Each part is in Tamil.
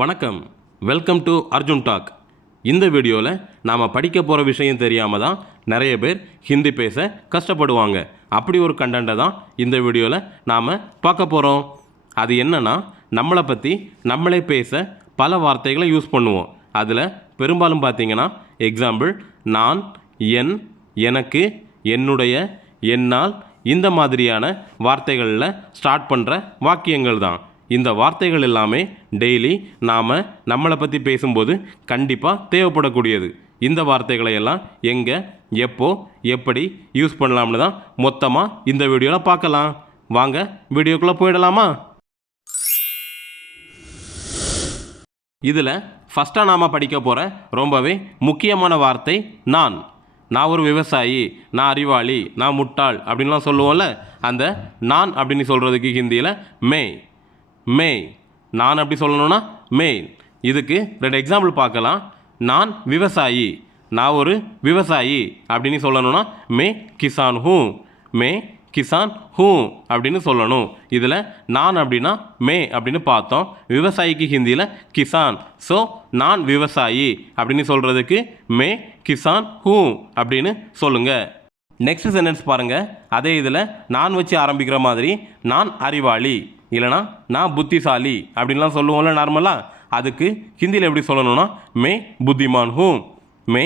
வணக்கம். வெல்கம் டு அர்ஜுன் டாக் இந்த வீடியோவில் நாம் படிக்க போகிற விஷயம் தெரியாமல் தான் நிறைய பேர் ஹிந்தி பேச கஷ்டப்படுவாங்க. அப்படி ஒரு கண்டென்ட்டை தான் இந்த வீடியோவில் நாம் பார்க்க போகிறோம் அது என்னன்னா நம்மளை பற்றி நம்மளே பேச பல வார்த்தைகளை யூஸ் பண்ணுவோம். அதில் பெரும்பாலும் பார்த்தீங்கன்னா எக்ஸாம்பிள் நான் என் எனக்கு என்னுடைய என்னால் இந்த மாதிரியான வார்த்தைகளில் ஸ்டார்ட் பண்ணுற வாக்கியங்கள் தான். இந்த வார்த்தைகள் எல்லாமே டெய்லி நாம் நம்மளை பற்றி பேசும்போது கண்டிப்பாக தேவைப்படக்கூடியது. இந்த வார்த்தைகளை எல்லாம் எங்கே எப்போ எப்படி யூஸ் பண்ணலாம்னு தான் மொத்தமாக இந்த வீடியோவில் பார்க்கலாம். வாங்க வீடியோக்குள்ளே போயிடலாமா? இதில் ஃபஸ்ட்டாக நாம் படிக்க போகிற ரொம்பவே முக்கியமான வார்த்தை நான். நான் ஒரு விவசாயி நான் அறிவாளி நான் முட்டாள் அப்படின்லாம் சொல்லுவோம்ல? அந்த நான் அப்படின்னு சொல்கிறதுக்கு ஹிந்தியில் மே. மே நான் அப்படி சொல்லணும்னா மே இதுக்கு ரெண்டு எக்ஸாம்பிள் பார்க்கலாம். நான் விவசாயி. நான் ஒரு விவசாயி. அப்படின்னு சொல்லணும்னா மே கிசான் ஹூ. மே கிசான் ஹூ அப்படின்னு சொல்லணும். இதில் நான் அப்படின்னா மே அப்படின்னு பார்த்தோம். விவசாயிக்கு ஹிந்தியில் கிசான். ஸோ நான் விவசாயி அப்படின்னு சொல்கிறதுக்கு மே கிசான் ஹூ அப்படின்னு சொல்லுங்கள் நெக்ஸ்ட் சென்டென்ஸ் பாருங்கள் அதே இதில் நான் வச்சு ஆரம்பிக்கிற மாதிரி நான் அறிவாளி. இல்லைனா நான் புத்திசாலி அப்படின்லாம் சொல்லுவோம்ல நார்மலாக அதுக்கு ஹிந்தியில் எப்படி சொல்லணும்னா மே புத்திமான் ஹூ மே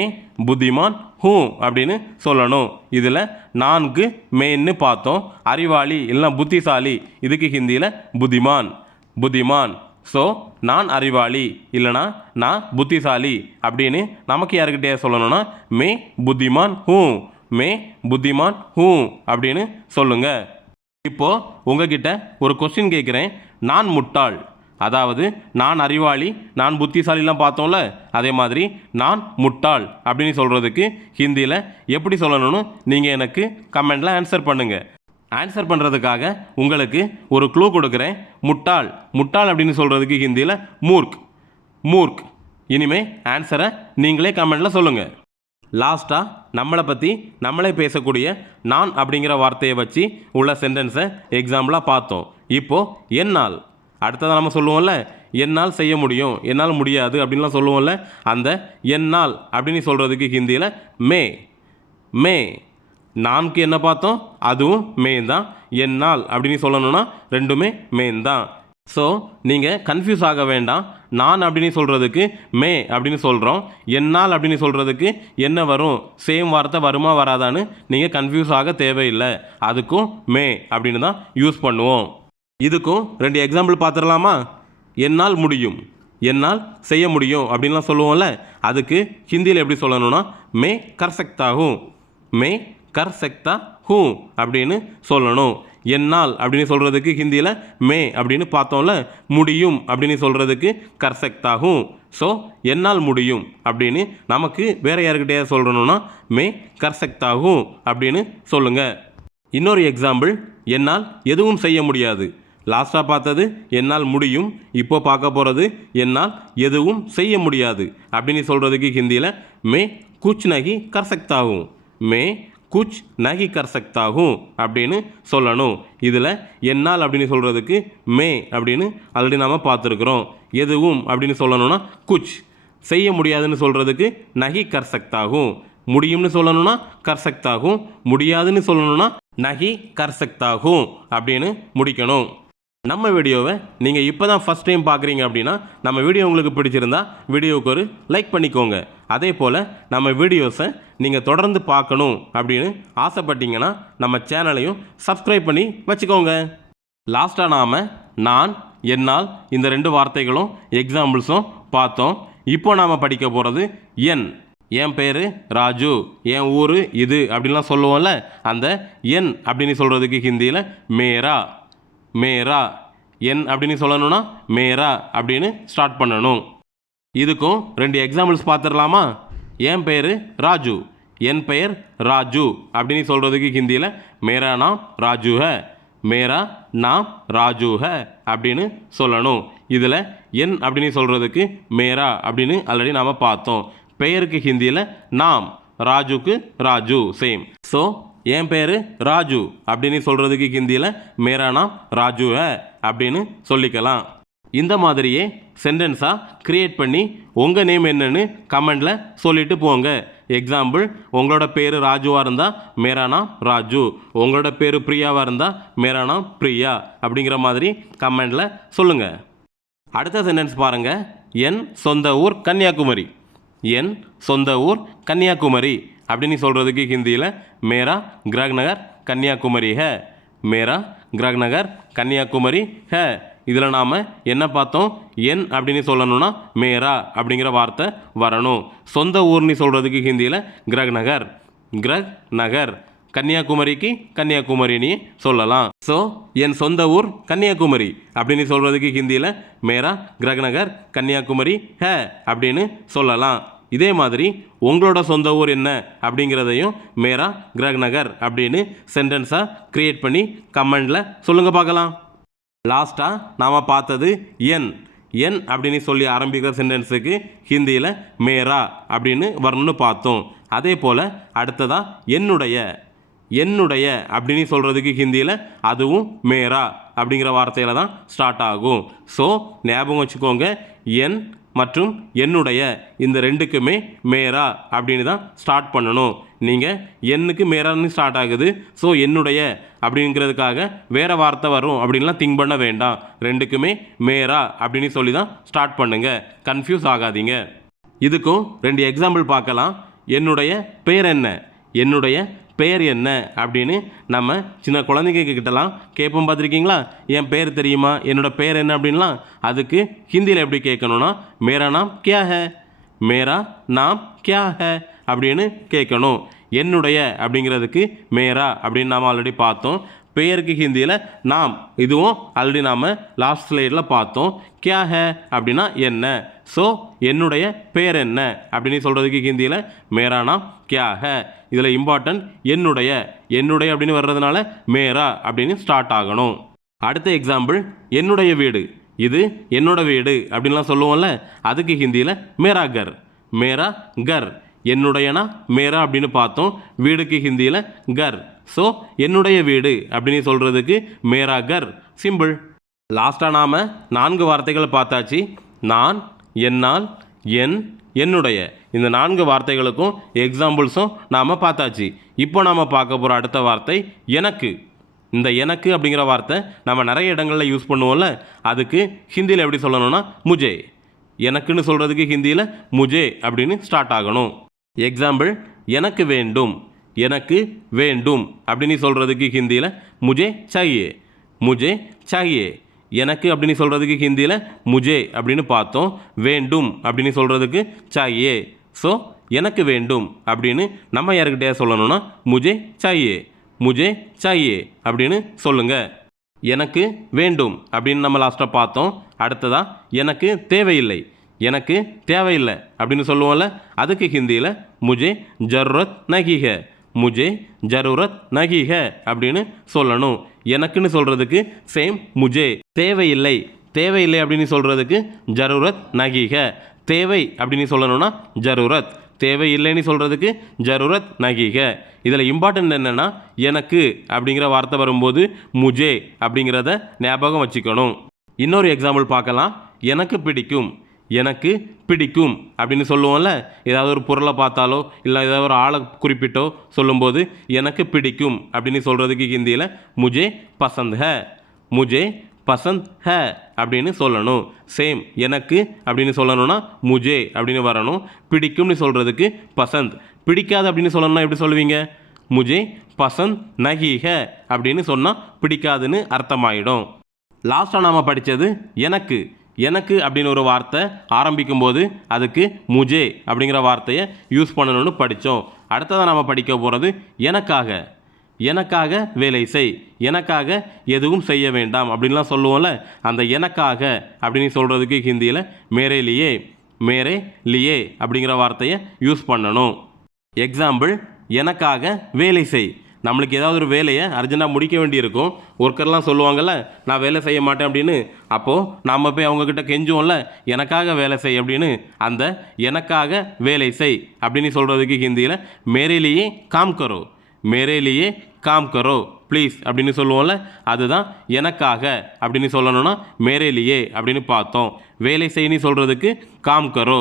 புத்திமான் ஹூ அப்படின்னு சொல்லணும். இதில் நான்கு மேன்னு பார்த்தோம். அறிவாளி இல்லைனா புத்திசாலி இதுக்கு ஹிந்தியில் புத்திமான் புத்திமான். ஸோ நான் அறிவாளி இல்லைனா நான் புத்திசாலி அப்படின்னு நமக்கு யாருக்கிட்டே சொல்லணும்னா மே புத்திமான் ஹூ மே புத்திமான் ஹூ அப்படின்னு சொல்லுங்கள் இப்போ உங்ககிட்ட ஒரு கொஸ்டின் கேட்குறேன். நான் முட்டாள். அதாவது நான் அறிவாளி நான் புத்திசாலிலாம் பார்த்தோம்ல அதே மாதிரி நான் முட்டாள் அப்படின்னு சொல்கிறதுக்கு ஹிந்தியில் எப்படி சொல்லணும்னு நீங்கள் எனக்கு கமெண்டில் ஆன்சர் பண்ணுங்கள் ஆன்சர் பண்ணுறதுக்காக உங்களுக்கு ஒரு க்ளூ கொடுக்குறேன். முட்டாள். முட்டாள் அப்படின்னு சொல்கிறதுக்கு ஹிந்தியில் மூர்க். மூர்க். இனிமே ஆன்சரை நீங்களே கமெண்டில் சொல்லுங்கள் லாஸ்ட்டாக நம்மளை பற்றி நம்மளே பேசக்கூடிய நான் அப்படிங்கிற வார்த்தையை வச்சு உள்ள சென்டென்ஸை எக்ஸாம்பிளாக பார்த்தோம். இப்போது என்னால் அடுத்ததாக நம்ம சொல்லுவோம்ல என்னால் செய்ய முடியும் என்னால் முடியாது அப்படின்லாம் சொல்லுவோம்ல அந்த என்னால் அப்படின்னு சொல்கிறதுக்கு ஹிந்தியில் மே மே. நான்கு என்ன பார்த்தோம்? அதுவும் மேன் தான். என்னால் அப்படின்னு சொல்லணும்னா ரெண்டுமே மேன் தான். ஸோ நீங்கள் கன்ஃபியூஸ் ஆக வேண்டாம். நான் அப்படின்னு சொல்கிறதுக்கு மே அப்படின்னு சொல்கிறோம் என்னால் அப்படின்னு சொல்கிறதுக்கு என்ன வரும்? சேம் வார்த்தை வருமா வராதான்னு நீங்கள் கன்ஃபியூஸ் ஆக தேவையில்லை. அதுக்கும் மே அப்படின்னு தான் யூஸ் பண்ணுவோம். இதுக்கும் ரெண்டு எக்ஸாம்பிள் பார்த்துடலாமா? என்னால் முடியும். என்னால் செய்ய முடியும் அப்படின்லாம் சொல்லுவோம்ல அதுக்கு ஹிந்தியில் எப்படி சொல்லணும்னா மே கர் ஹூ. மே கர் ஹூ அப்படின்னு சொல்லணும். என்னால் அப்படின்னு சொல்கிறதுக்கு ஹிந்தியில் மே அப்படின்னு பார்த்தோம்ல முடியும் அப்படின்னு சொல்கிறதுக்கு கர்செக்ட் ஆகும் ஸோ என்னால் முடியும் அப்படின்னு நமக்கு வேறு யாருக்கிட்டே சொல்கிறணும்னா மே கர்செக்ட் ஆகும் அப்படின்னு சொல்லுங்கள் இன்னொரு எக்ஸாம்பிள் என்னால் எதுவும் செய்ய முடியாது. லாஸ்ட்டாக பார்த்தது என்னால் முடியும். இப்போ பார்க்க போகிறது என்னால் எதுவும் செய்ய முடியாது அப்படின்னு சொல்கிறதுக்கு ஹிந்தியில் மே குச் நகி கர் மே குச் நகி கர் சக்தா ஹூ அப்படின்னு சொல்லணும். இதில் என்னால் அப்படின்னு சொல்கிறதுக்கு மே அப்படின்னு ஆல்ரெடி நாம் பார்த்துருக்குறோம். எதுவும் அப்படின்னு சொல்லணும்னா குச். செய்ய முடியாதுன்னு சொல்கிறதுக்கு நகி கர் சக்தாகும் முடியும்னு சொல்லணும்னா கர் சக்தாகும் முடியாதுன்னு சொல்லணும்னா நகி கர் சக்தாகும் அப்படின்னு முடிக்கணும். நம்ம வீடியோவை நீங்கள் இப்போ தான் ஃபஸ்ட் டைம் பார்க்குறீங்க அப்படின்னா நம்ம வீடியோ உங்களுக்கு பிடிச்சிருந்தா வீடியோவுக்கு ஒரு லைக் பண்ணிக்கோங்க. அதே போல் நம்ம வீடியோஸை நீங்கள் தொடர்ந்து பார்க்கணும் அப்படின்னு ஆசைப்பட்டீங்கன்னா நம்ம சேனலையும் சப்ஸ்கிரைப் பண்ணி வச்சுக்கோங்க. லாஸ்ட்டாக நாம் நான் என்னால் இந்த ரெண்டு வார்த்தைகளும் எக்ஸாம்பிள்ஸும் பார்த்தோம். இப்போ நாம் படிக்க போகிறது என். என் பேர் ராஜு. என் ஊர் இது அப்படின்லாம் சொல்லுவோம்ல. அந்த என் அப்படின்னு சொல்கிறதுக்கு ஹிந்தியில் மேரா. மேரா. என் அப்படின்னு சொல்லணும்னா மேரா அப்படின்னு ஸ்டார்ட் பண்ணணும். இதுக்கும் ரெண்டு எக்ஸாம்பிள்ஸ் பார்த்துடலாமா? என் பெயர் ராஜு. என் பெயர் ராஜு அப்படின்னு சொல்கிறதுக்கு ஹிந்தியில் மேரா நாம் ராஜு ஹ. மேரா நாம் ராஜு ஹ அப்படின்னு சொல்லணும். இதில் என் அப்படின்னு சொல்கிறதுக்கு மேரா அப்படின்னு ஆல்ரெடி நாம் பார்த்தோம். பெயருக்கு ஹிந்தியில் நாம் ராஜுக்கு ராஜு சேம் ஸோ என் பேர் ராஜு அப்படின்னு சொல்கிறதுக்கு ஹிந்தியில் மேரா நாம் ராஜு அப்படின்னு சொல்லிக்கலாம். இந்த மாதிரியே சென்டென்ஸாக க்ரியேட் பண்ணி உங்கள் நேம் என்னன்னு கமெண்டில் சொல்லிட்டு போங்க. எக்ஸாம்பிள் உங்களோட பேர் ராஜுவாக இருந்தால் மேரானா ராஜு. உங்களோட பேர் பிரியாவாக இருந்தால் மேரானா பிரியா அப்படிங்கிற மாதிரி கமெண்டில் சொல்லுங்கள் அடுத்த சென்டென்ஸ் பாருங்கள் என் சொந்த ஊர் கன்னியாகுமரி. என் சொந்த ஊர் கன்னியாகுமரி. அப்படின்னு சொல்கிறதுக்கு ஹிந்தியில் மேரா கிரக்நகர் கன்னியாகுமரி ஹ. மேரா கிரக்நகர் கன்னியாகுமரி ஹ. இதில் நாம் என்ன பார்த்தோம்? என் அப்படின்னு சொல்லணும்னா மேரா அப்படிங்கிற வார்த்தை வரணும். சொந்த ஊர்னு சொல்கிறதுக்கு ஹிந்தியில் கிரக்நகர். கிரக் நகர் கன்னியாகுமரிக்கு கன்னியாகுமரின்னு சொல்லலாம். ஸோ என் சொந்த ஊர் கன்னியாகுமரி அப்படின்னு சொல்கிறதுக்கு ஹிந்தியில் மேரா கிரக்நகர் கன்னியாகுமரி ஹ அப்படின்னு சொல்லலாம். இதே மாதிரி உங்களோட சொந்த ஊர் என்ன அப்படிங்கிறதையும் மேரா கிரக்நகர் அப்படின்னு சென்டென்ஸாக க்ரியேட் பண்ணி கமெண்டில் சொல்லுங்கள் பார்க்கலாம். லாஸ்ட்டாக நாம் பார்த்தது என். என் அப்படின்னு சொல்லி ஆரம்பிக்கிற சென்டென்ஸுக்கு ஹிந்தியில் மேரா அப்படின்னு வரணும்னு பார்த்தோம். அதே போல் அடுத்ததாக என்னுடைய. என்னுடைய அப்படின்னு சொல்கிறதுக்கு ஹிந்தியில் அதுவும் மேரா அப்படிங்கிற வார்த்தையில் தான் ஸ்டார்ட் ஆகும். ஸோ ஞாபகம் வச்சுக்கோங்க. என் மற்றும் என்னுடைய இந்த ரெண்டுக்குமே மேரா அப்படின்னு தான் ஸ்டார்ட் பண்ணணும். நீங்கள் என்னுக்கு மேரான்னு ஸ்டார்ட் ஆகுது. ஸோ என்னுடைய அப்படிங்கிறதுக்காக வேறு வார்த்தை வரும் அப்படின்லாம் திங்க் பண்ண வேண்டாம். ரெண்டுக்குமே மேரா அப்படின்னு சொல்லி தான் ஸ்டார்ட் பண்ணுங்கள் கன்ஃபியூஸ் ஆகாதீங்க. இதுக்கும் ரெண்டு எக்ஸாம்பிள் பார்க்கலாம். என்னுடைய பேர் என்ன? என்னுடைய பெயர் என்ன அப்படின்னு நம்ம சின்ன குழந்தைங்க கிட்டலாம் கேட்போம் பார்த்துருக்கீங்களா? என் பேர் தெரியுமா? என்னோட பேர் என்ன அப்படின்லாம் அதுக்கு ஹிந்தியில் எப்படி கேட்கணும்னா மேரா நாம் கியா ஹே? மேரா நாம் கியா ஹே? அப்படின்னு கேட்கணும். என்னுடைய அப்படிங்கிறதுக்கு மேரா அப்படின்னு நாம் ஆல்ரெடி பார்த்தோம். பெயருக்கு ஹிந்தியில் நாம். இதுவும் ஆல்ரெடி நாம் லாஸ்ட் ஸ்லைடில் பார்த்தோம். கியா ஹே அப்படின்னா என்ன? ஸோ என்னுடைய பேர் என்ன? அப்படின்னு சொல்கிறதுக்கு ஹிந்தியில் மேரா நாம் கியா ஹே. இதில் இம்பார்ட்டன்ட் என்னுடைய என்னுடைய அப்படின்னு வர்றதுனால மேரா அப்படின்னு ஸ்டார்ட் ஆகணும். அடுத்த எக்ஸாம்பிள் என்னுடைய வீடு. இது என்னோட வீடு அப்படின்லாம் சொல்லுவோம்ல அதுக்கு ஹிந்தியில் மேரா கர். மேரா கர். என்னுடையனா மேரா அப்படின்னு பார்த்தோம். வீடுக்கு ஹிந்தியில் கர். ஸோ என்னுடைய வீடு அப்படின்னு சொல்கிறதுக்கு மேரா கர் சிம்பிள் லாஸ்ட்டாக நாம் நான்கு வார்த்தைகள் பார்த்தாச்சு. நான் என்னால் என் என்னுடைய. இந்த நான்கு வார்த்தைகளுக்கும் எக்ஸாம்பிள்ஸும் நாம் பார்த்தாச்சு. இப்போ நாம் பார்க்க போகிற அடுத்த வார்த்தை எனக்கு. இந்த எனக்கு அப்படிங்கிற வார்த்தை நம்ம நிறைய இடங்களில் யூஸ் பண்ணுவோம்ல அதுக்கு ஹிந்தியில் எப்படி சொல்லணும்னா முஜே. எனக்குன்னு சொல்கிறதுக்கு ஹிந்தியில் முஜே அப்படின்னு ஸ்டார்ட் ஆகணும். எக்ஸாம்பிள் எனக்கு வேண்டும். எனக்கு வேண்டும். அப்படின்னு சொல்கிறதுக்கு ஹிந்தியில் முஜே சாயே முஜே சாயே எனக்கு அப்படின்னு சொல்கிறதுக்கு ஹிந்தியில் முஜே அப்படின்னு பார்த்தோம். வேண்டும் அப்படின்னு சொல்கிறதுக்கு சாயே ஸோ எனக்கு வேண்டும் அப்படின்னு நம்ம யாருக்கிட்டே சொல்லணும்னா முஜே சாயே முஜே சாயே அப்படின்னு சொல்லுங்கள் எனக்கு வேண்டும் அப்படின்னு நம்ம லாஸ்ட்டாக பார்த்தோம். அடுத்ததாக எனக்கு தேவையில்லை எனக்கு தேவையில்லை அப்படின்னு சொல்லுவோம்ல அதுக்கு ஹிந்தியில் முஜே ஜருரத் நகிஹ முஜே ஜருரத் நகீக அப்படின்னு சொல்லணும். எனக்குன்னு சொல்கிறதுக்கு சேம் முஜே. தேவையில்லை. தேவையில்லை அப்படின்னு சொல்கிறதுக்கு ஜருரத் நகீக தேவை அப்படின்னு சொல்லணும்னா ஜருரத். தேவையில்லைன்னு சொல்கிறதுக்கு ஜருரத் நகிக இதில் இம்பார்ட்டன்ட் என்னென்னா எனக்கு அப்படிங்கிற வார்த்தை வரும்போது முஜே அப்படிங்கிறத ஞாபகம் வச்சுக்கணும். இன்னொரு எக்ஸாம்பிள் பார்க்கலாம். எனக்கு பிடிக்கும். எனக்கு பிடிக்கும் அப்படின்னு சொல்லுவோம்ல? ஏதாவது ஒரு பொருளை பார்த்தாலோ இல்லை ஏதாவது ஒரு ஆளை குறிப்பிட்டோ சொல்லும்போது எனக்கு பிடிக்கும் அப்படின்னு சொல்கிறதுக்கு ஹிந்தியில் முஜே பசந்த் ஹ முஜே பசந்த் ஹ அப்படின்னு சொல்லணும். சேம் எனக்கு அப்படின்னு சொல்லணும்னா முஜே அப்படின்னு வரணும். பிடிக்கும்னு சொல்கிறதுக்கு பசந்த் பிடிக்காது அப்படின்னு சொல்லணும்னா எப்படி சொல்லுவீங்க? முஜே பசந்த் நகி அப்படின்னு சொன்னால் பிடிக்காதுன்னு அர்த்தமாயிடும். லாஸ்ட்டாக நாம் படித்தது எனக்கு எனக்கு அப்படின்னு ஒரு வார்த்தை ஆரம்பிக்கும்போது அதுக்கு முஜே அப்படிங்கிற வார்த்தையை யூஸ் பண்ணணும்னு படித்தோம். அடுத்ததாக நாம் படிக்க போகிறது எனக்காக. எனக்காக வேலை செய். எனக்காக எதுவும் செய்ய வேண்டாம் அப்படின்லாம் சொல்லுவோம்ல அந்த எனக்காக அப்படின்னு சொல்கிறதுக்கு ஹிந்தியில் மேரே லியே மேரே லியே அப்படிங்கிற வார்த்தையை யூஸ் பண்ணணும். எக்ஸாம்பிள் எனக்காக வேலை செய். நம்மளுக்கு ஏதாவது ஒரு வேலையை அர்ஜென்ட்டாக முடிக்க வேண்டியிருக்கும். ஒர்க்கர்லாம் சொல்லுவாங்கள்ல நான் வேலை செய்ய மாட்டேன் அப்படின்னு. அப்போது நம்ம போய் அவங்கக்கிட்ட கெஞ்சுவோம்ல எனக்காக வேலை செய் அப்படின்னு. அந்த எனக்காக வேலை செய் அப்படின்னு சொல்கிறதுக்கு ஹிந்தியில் மேரேலியே காம் கரோ மேரேலேயே காம் கரோ ப்ளீஸ் அப்படின்னு சொல்லுவோம்ல அதுதான் எனக்காக அப்படின்னு சொல்லணும்னா மேரேலேயே அப்படின்னு பார்த்தோம். வேலை செய்யணும் சொல்கிறதுக்கு காம் கரோ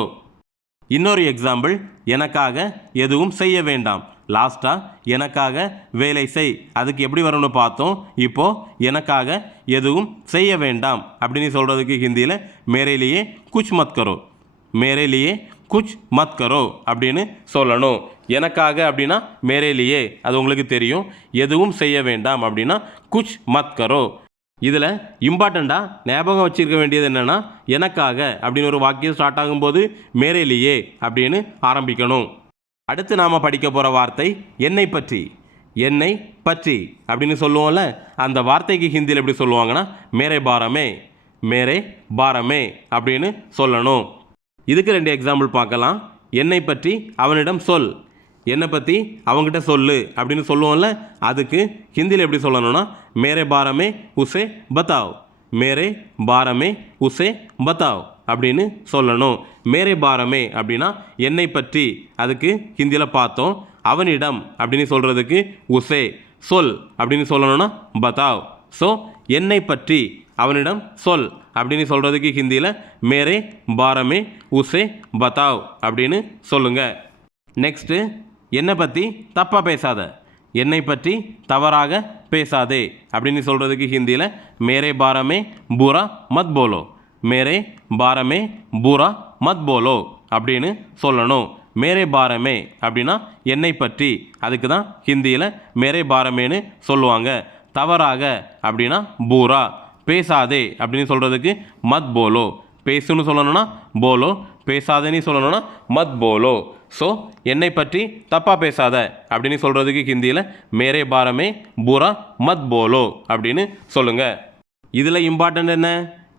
இன்னொரு எக்ஸாம்பிள் எனக்காக எதுவும் செய்ய வேண்டாம் லாஸ்ட்டாக எனக்காக வேலை செய். அதுக்கு எப்படி வரும்னு பார்த்தோம். இப்போது எனக்காக எதுவும் செய்ய வேண்டாம். அப்படின்னு சொல்கிறதுக்கு ஹிந்தியில் மேரேலியே குச் மத் கரோ மேரேலியே குச் மத் கரோ அப்படின்னு சொல்லணும். எனக்காக அப்படின்னா மேரேலியே அது உங்களுக்கு தெரியும். எதுவும் செய்ய வேண்டாம் அப்படின்னா குச் மத் கரோ இதில் இம்பார்ட்டண்ட்டாக ஞாபகம் வச்சுருக்க வேண்டியது என்னென்னா எனக்காக அப்படின்னு ஒரு வாக்கியம் ஸ்டார்ட் ஆகும்போது மேரேலியே அப்படின்னு ஆரம்பிக்கணும். அடுத்து நாம் படிக்க போகிற வார்த்தை என்னை பற்றி. என்னை பற்றி. அப்படின்னு சொல்லுவோம்ல அந்த வார்த்தைக்கு ஹிந்தியில் எப்படி சொல்லுவாங்கன்னா மேரே பாரமே மேரே பாரமே அப்படின்னு சொல்லணும். இதுக்கு ரெண்டு எக்ஸாம்பிள் பார்க்கலாம். என்னை பற்றி அவனிடம் சொல். என்னை பற்றி அவங்ககிட்ட சொல்லு அப்படின்னு சொல்லுவோம்ல அதுக்கு ஹிந்தியில் எப்படி சொல்லணும்னா மேரே பாரமே உசே பத்தாவ் மேரே பாரமே உசே பத்தாவ் அப்படின்னு சொல்லணும். மேரே பாரமே அப்படின்னா என்னை பற்றி அதுக்கு ஹிந்தியில் பார்த்தோம். அவனிடம் அப்படின்னு சொல்கிறதுக்கு உசே சொல் அப்படின்னு சொல்லணும்னா பத்தாவ் ஸோ என்னை பற்றி அவனிடம் சொல் அப்படின்னு சொல்கிறதுக்கு ஹிந்தியில் மேரே பாரமே உசே பத்தாவ் அப்படின்னு சொல்லுங்கள் நெக்ஸ்ட்டு என்னை பற்றி தப்பாக பேசாத. என்னை பற்றி தவறாக பேசாதே அப்படின்னு சொல்கிறதுக்கு ஹிந்தியில் மேரே பாரமே பூரா மத் போலோ. மேரே பாரமே பூரா மத் போலோ அப்படின்னு சொல்லணும். மேரே பாரமே அப்படின்னா என்னை பற்றி. அதுக்கு தான் ஹிந்தியில் மேரே பாரமேன்னு சொல்லுவாங்க. தவறாக அப்படின்னா பூரா. பேசாதே அப்படின்னு சொல்கிறதுக்கு மத் போலோ. பேசுன்னு சொல்லணும்னா போலோ. பேசாதேன்னு சொல்லணும்னா மத் போலோ. ஸோ என்னை பற்றி தப்பாக பேசாத அப்படின்னு சொல்கிறதுக்கு ஹிந்தியில் மேரே பாரமே பூரா மத் போலோ அப்படின்னு சொல்லுங்கள் இதில் இம்பார்ட்டண்ட் என்ன?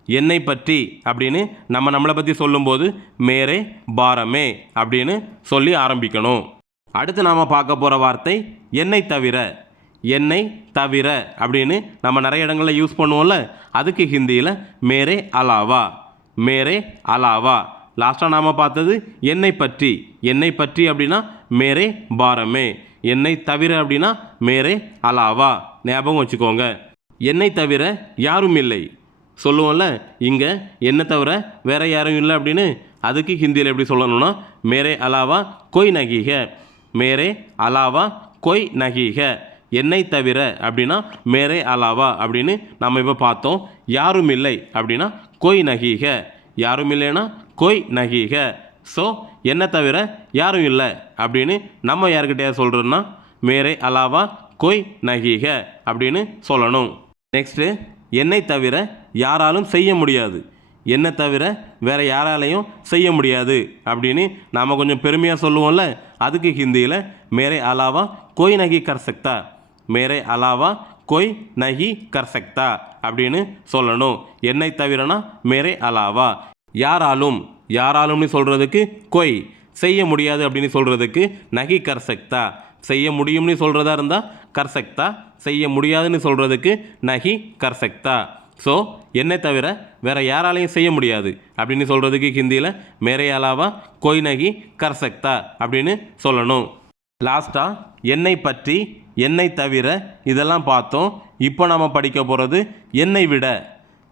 என்னை பற்றி அப்படின்னு நம்ம நம்மளை பற்றி சொல்லும்போது மேரே பாரமே அப்படின்னு சொல்லி ஆரம்பிக்கணும். அடுத்து நாம் பார்க்க போகிற வார்த்தை என்னை தவிர என்னை தவிர அப்படின்னு நம்ம நிறைய இடங்களில் யூஸ் பண்ணுவோம்ல அதுக்கு ஹிந்தியில் மேரே அலாவா மேரே அலாவா லாஸ்ட்டாக நாம் பார்த்தது என்னை பற்றி என்னை பற்றி அப்படின்னா மேரே பாரமே என்னை தவிர அப்படின்னா மேரே அலாவா ஞாபகம் வச்சுக்கோங்க. என்னை தவிர யாரும் இல்லை சொல்லுவோம்ல இங்கே என்னை தவிர வேறு யாரும் இல்லை அப்படின்னு அதுக்கு ஹிந்தியில் எப்படி சொல்லணும்னா மேரே அலாவா கொய் நகீக மேரே அலாவா கொய் நகீக என்னை தவிர அப்படின்னா மேரே அலாவா அப்படின்னு நம்ம இப்போ பார்த்தோம். யாரும் இல்லை அப்படின்னா கொய் நகீக யாரும் இல்லைன்னா கொய் நகீக ஸோ என்னை தவிர யாரும் இல்லை அப்படின்னு நம்ம யார்கிட்டயா சொல்கிறோன்னா மேரே அலாவா கொய் நகீக அப்படின்னு சொல்லணும். நெக்ஸ்ட்டு என்னை தவிர யாராலும் செய்ய முடியாது. என்னை தவிர வேறு யாராலையும் செய்ய முடியாது அப்படின்னு நாம் கொஞ்சம் பெருமையாக சொல்லுவோம்ல? அதுக்கு ஹிந்தியில் மேரே அலாவா கொய் நகி கர் சக்தா? மேரே அலாவா கொய் நகி கர் சக்தா? அப்படின்னு சொல்லணும். என்னை தவிரனா மேரே அலாவா. யாராலும் யாராலும்னு சொல்கிறதுக்கு கொய். செய்ய முடியாது அப்படின்னு சொல்கிறதுக்கு நகி கர் சக்தா. செய்ய முடியும்னு சொல்கிறதா இருந்தால் கர்சக்தா செய்ய முடியாதுன்னு சொல்கிறதுக்கு நகி கர்சக்தா ஸோ என்னை தவிர வேறு யாராலையும் செய்ய முடியாது. அப்படின்னு சொல்கிறதுக்கு ஹிந்தியில் மேரே அலாவா கொய் கர்சக்தா அப்படின்னு சொல்லணும். லாஸ்ட்டாக என்னை பற்றி என்னை தவிர இதெல்லாம் பார்த்தோம். இப்போ நாம் படிக்க போகிறது என்னை விட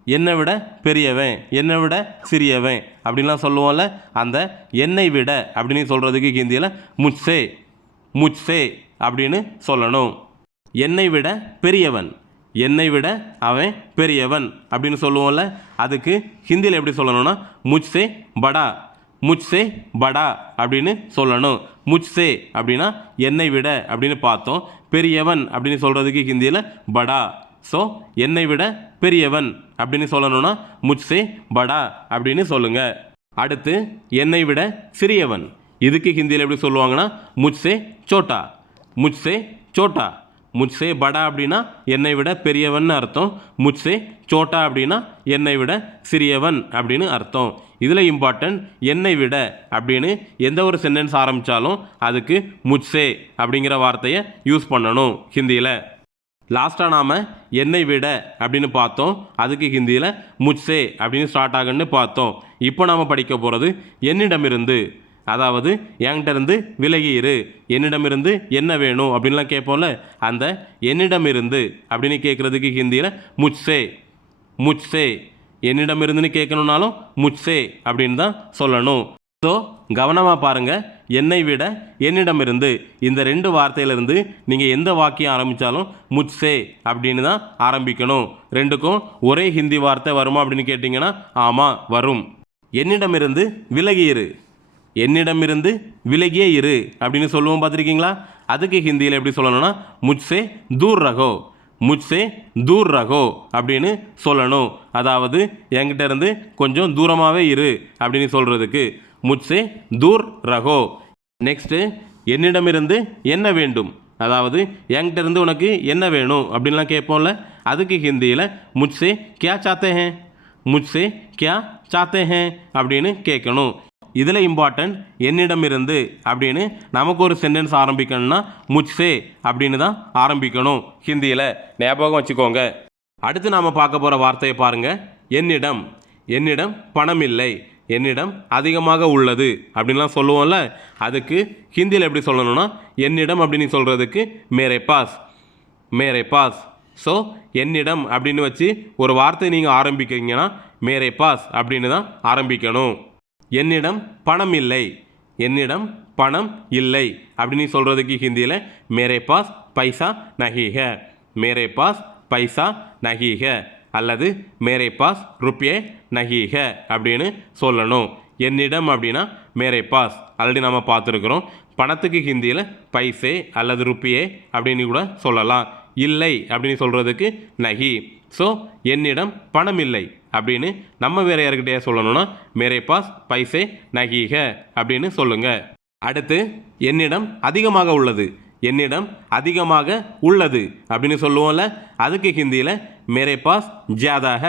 என்னை விட பெரியவன் என்னை விட சிறியவன் அப்படின்லாம் சொல்லுவோம்ல அந்த என்னை விட அப்படின்னு சொல்கிறதுக்கு ஹிந்தியில் முட்சே முச்சே அப்படின்னு சொல்லணும். என்னை விட பெரியவன். என்னை விட அவன் பெரியவன் அப்படின்னு சொல்லுவோம்ல அதுக்கு ஹிந்தியில் எப்படி சொல்லணும்னா முட்சே படா முட்சே படா அப்படின்னு சொல்லணும். முட்சே அப்படின்னா என்னை விட அப்படின்னு பார்த்தோம். பெரியவன் அப்படின்னு சொல்கிறதுக்கு ஹிந்தியில் படா. ஸோ என்னை விட பெரியவன் அப்படின்னு சொல்லணும்னா முட்சே படா அப்படின்னு சொல்லுங்கள் அடுத்து என்னை விட சிறியவன் இதுக்கு ஹிந்தியில் எப்படி சொல்லுவாங்கன்னா முட்சே சோட்டா முட்சே சோட்டா முட்சே படா அப்படின்னா என்னை விட பெரியவன் அர்த்தம். முட்சே சோட்டா அப்படின்னா என்னை விட சிறியவன் அப்படின்னு அர்த்தம். இதில் இம்பார்ட்டன்ட் என்னை விட அப்படின்னு எந்த ஒரு சென்டென்ஸ் ஆரம்பித்தாலும் அதுக்கு முட்சே அப்படிங்கிற வார்த்தையை யூஸ் பண்ணணும் ஹிந்தியில். லாஸ்ட்டாக நாம் என்னை விட அப்படின்னு பார்த்தோம். அதுக்கு ஹிந்தியில் முட்சே அப்படின்னு ஸ்டார்ட் ஆகுன்னு பார்த்தோம். இப்போ நாம் படிக்க போகிறது என்னிடமிருந்து. அதாவது என்கிட்ட இருந்து விலகியிரு. என்னிடமிருந்து என்ன வேணும் அப்படின்லாம் கேட்போம்ல? அந்த என்னிடமிருந்து அப்படின்னு கேட்குறதுக்கு ஹிந்தியில் முச்சே முச்சே என்னிடமிருந்துன்னு கேட்கணுன்னாலும் முச்சே அப்படின்னு தான் சொல்லணும். ஸோ கவனமாக பாருங்கள் என்னை விட என்னிடமிருந்து இந்த ரெண்டு வார்த்தையிலிருந்து நீங்கள் எந்த வாக்கியம் ஆரம்பித்தாலும் முச்சே அப்படின்னு தான் ஆரம்பிக்கணும். ரெண்டுக்கும் ஒரே ஹிந்தி வார்த்தை வருமா அப்படின்னு கேட்டிங்கன்னா ஆமாம் வரும். என்னிடமிருந்து விலகியிரு. என்னிடமிருந்து விலகியே இரு அப்படின்னு சொல்லுவோம் பார்த்துருக்கீங்களா? அதுக்கு ஹிந்தியில் எப்படி சொல்லணும்னா முச்சே தூர் ரகோ முச்சே தூர் ரகோ அப்படின்னு சொல்லணும். அதாவது என்கிட்ட இருந்து கொஞ்சம் தூரமாகவே இரு அப்படின்னு சொல்கிறதுக்கு முச்சே தூர் ரகோ நெக்ஸ்ட்டு என்னிடமிருந்து என்ன வேண்டும்? அதாவது என்கிட்ட இருந்து உனக்கு என்ன வேணும்? அப்படின்லாம் கேட்போம்ல. அதுக்கு ஹிந்தியில் முச்சே கியா சாத்தே ஹேன்? முச்சே கியா சாத்தே ஹேன்? அப்படின்னு கேட்கணும். இதில் இம்பார்ட்டன்ட் என்னிடமிருந்து அப்படின்னு நமக்கு ஒரு சென்டென்ஸ் ஆரம்பிக்கணும்னா முச்சே அப்படின்னு தான் ஆரம்பிக்கணும் ஹிந்தியில். ஞாபகம் வச்சுக்கோங்க. அடுத்து நாம் பார்க்க போகிற வார்த்தையை பாருங்கள் என்னிடம் என்னிடம் பணம் இல்லை என்னிடம் அதிகமாக உள்ளது அப்படின்லாம் சொல்லுவோம்ல அதுக்கு ஹிந்தியில் எப்படி சொல்லணும்னா என்னிடம் அப்படின்னு சொல்கிறதுக்கு மேரே பாஸ் மேரே பாஸ். ஸோ என்னிடம் அப்படின்னு வச்சு ஒரு வார்த்தை நீங்கள் ஆரம்பிக்கிறீங்கன்னா மேரே பாஸ் அப்படின்னு தான் ஆரம்பிக்கணும். என்னிடம் பணம் இல்லை. என்னிடம் பணம் இல்லை. அப்படின்னு சொல்கிறதுக்கு ஹிந்தியில் மேரே பாஸ் பைசா நஹி மேரே பாஸ் பைசா நகீக அல்லது மேரே பாஸ் ருப்பியே நகீக அப்படின்னு சொல்லணும். என்னிடம் அப்படின்னா மேரே பாஸ். ஆல்ரெடி நம்ம பார்த்துருக்குறோம். பணத்துக்கு ஹிந்தியில் பைசே அல்லது ருப்பியே அப்படின்னு கூட சொல்லலாம். இல்லை அப்படின்னு சொல்கிறதுக்கு நகி ஸோ என்னிடம் பணம் இல்லை. அப்படின்னு நம்ம வேற யாருக்கிட்டே சொல்லணும்னா மேரே பாஸ் பைசே நகீக அப்படின்னு சொல்லுங்க. அடுத்து என்னிடம் அதிகமாக உள்ளது என்னிடம் அதிகமாக உள்ளது அப்படின்னு சொல்லுவோம்ல அதுக்கு ஹிந்தியில் மேரே பாஸ் ஜாதா ஹ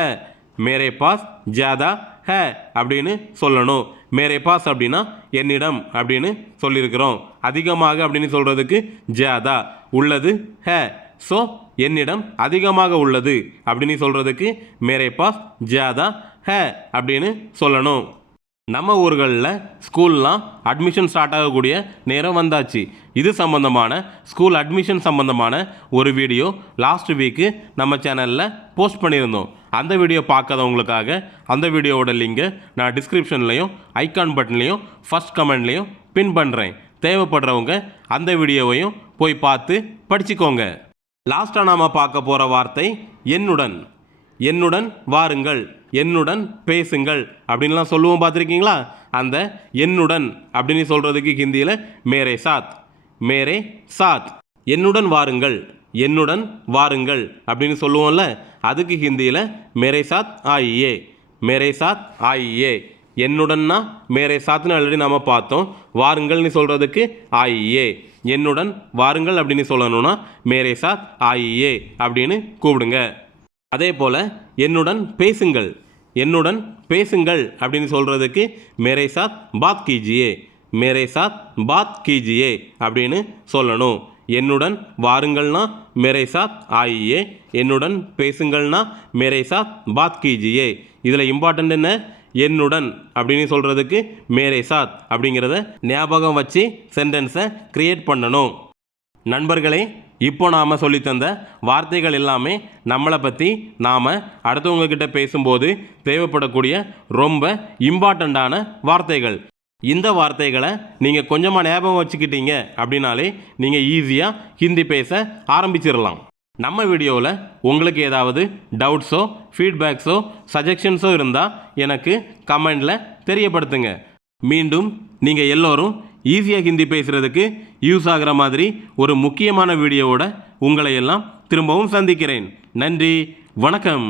மேரே பாஸ் ஜாதா ஹ அப்படின்னு சொல்லணும். மேரே பாஸ் அப்படின்னா என்னிடம் அப்படின்னு சொல்லியிருக்கிறோம். அதிகமாக அப்படின்னு சொல்கிறதுக்கு ஜியாதா உள்ளது ஹ ஸோ என்னிடம் அதிகமாக உள்ளது அப்படின்னு சொல்கிறதுக்கு மேரே பாஸ் ஜியாதா ஹே அப்படின்னு சொல்லணும். நம்ம ஊர்களில் ஸ்கூல்லாம் அட்மிஷன் ஸ்டார்ட் ஆகக்கூடிய நேரம் வந்தாச்சு. இது சம்பந்தமான ஸ்கூல் அட்மிஷன் சம்பந்தமான ஒரு வீடியோ லாஸ்ட் வீக்கு நம்ம சேனலில் போஸ்ட் பண்ணியிருந்தோம். அந்த வீடியோ பார்க்காதவங்களுக்காக அந்த வீடியோவோட லிங்கை நான் டிஸ்கிரிப்ஷன்லையும் ஐக்கான் பட்டன்லையும் ஃபஸ்ட் கமெண்ட்லையும் பின் பண்ணுறேன் தேவைப்படுறவங்க அந்த வீடியோவையும் போய் பார்த்து படிச்சுக்கோங்க. லாஸ்ட்டாக நாம் பார்க்க போகிற வார்த்தை என்னுடன். என்னுடன் வாருங்கள் என்னுடன் பேசுங்கள் அப்படின்லாம் சொல்லுவோம் பார்த்துருக்கீங்களா? அந்த என்னுடன் அப்படின்னு சொல்கிறதுக்கு ஹிந்தியில் மேரே சாத். மேரே சாத். என்னுடன் வாருங்கள் என்னுடன் வாருங்கள் அப்படின்னு சொல்லுவோம்ல அதுக்கு ஹிந்தியில் மேரே சாத் ஆயியே. மேரே சாத் ஆயியே. என்னுடன்னா மேரே சாத்துன்னு ஆல்ரெடி நாம் பார்த்தோம். வாருங்கள்னு சொல்கிறதுக்கு ஆயியே. என்னுடன் வாருங்கள் அப்படின்னு சொல்லணும்னா மேரே சாத் ஆயியே அப்படின்னு கூப்பிடுங்க. அதே போல் என்னுடன் பேசுங்கள். என்னுடன் பேசுங்கள் அப்படின்னு சொல்கிறதுக்கு மேரே சாத் பாத் கீஜியே. மேரே சாத் பாத் கீஜியே அப்படின்னு சொல்லணும். என்னுடன் வாருங்கள்னா மேரே சாத் ஆயியே. என்னுடன் பேசுங்கள்னா மேரே சாத் பாத் கீஜியே. இதில் இம்பார்ட்டൻ്ட் என்ன? என்னுடன் அப்படின்னு சொல்கிறதுக்கு மேரே சாத் அப்படிங்கிறத ஞாபகம் வச்சு சென்டென்ஸை க்ரியேட் பண்ணணும். நண்பர்களே இப்போ நாம் சொல்லித்தந்த வார்த்தைகள் எல்லாமே நம்மளை பற்றி நாம் அடுத்தவங்கக்கிட்ட பேசும்போது தேவைப்படக்கூடிய ரொம்ப இம்பார்ட்டண்ட்டான வார்த்தைகள். இந்த வார்த்தைகளை நீங்கள் கொஞ்சமாக ஞாபகம் வச்சுக்கிட்டீங்க அப்படின்னாலே நீங்கள் ஈஸியாக ஹிந்தி பேச ஆரம்பிச்சிடலாம் நம்ம வீடியோவில் உங்களுக்கு ஏதாவது டவுட்ஸோ ஃபீட்பேக்ஸோ சஜஷன்ஸோ இருந்தால் எனக்கு கமெண்டில் தெரியப்படுத்துங்க. மீண்டும் நீங்கள் எல்லோரும் ஈஸியாக ஹிந்தி பேசுகிறதுக்கு யூஸ் ஆகிற மாதிரி ஒரு முக்கியமான வீடியோவோட உங்களை எல்லாம் திரும்பவும் சந்திக்கிறேன். நன்றி வணக்கம்.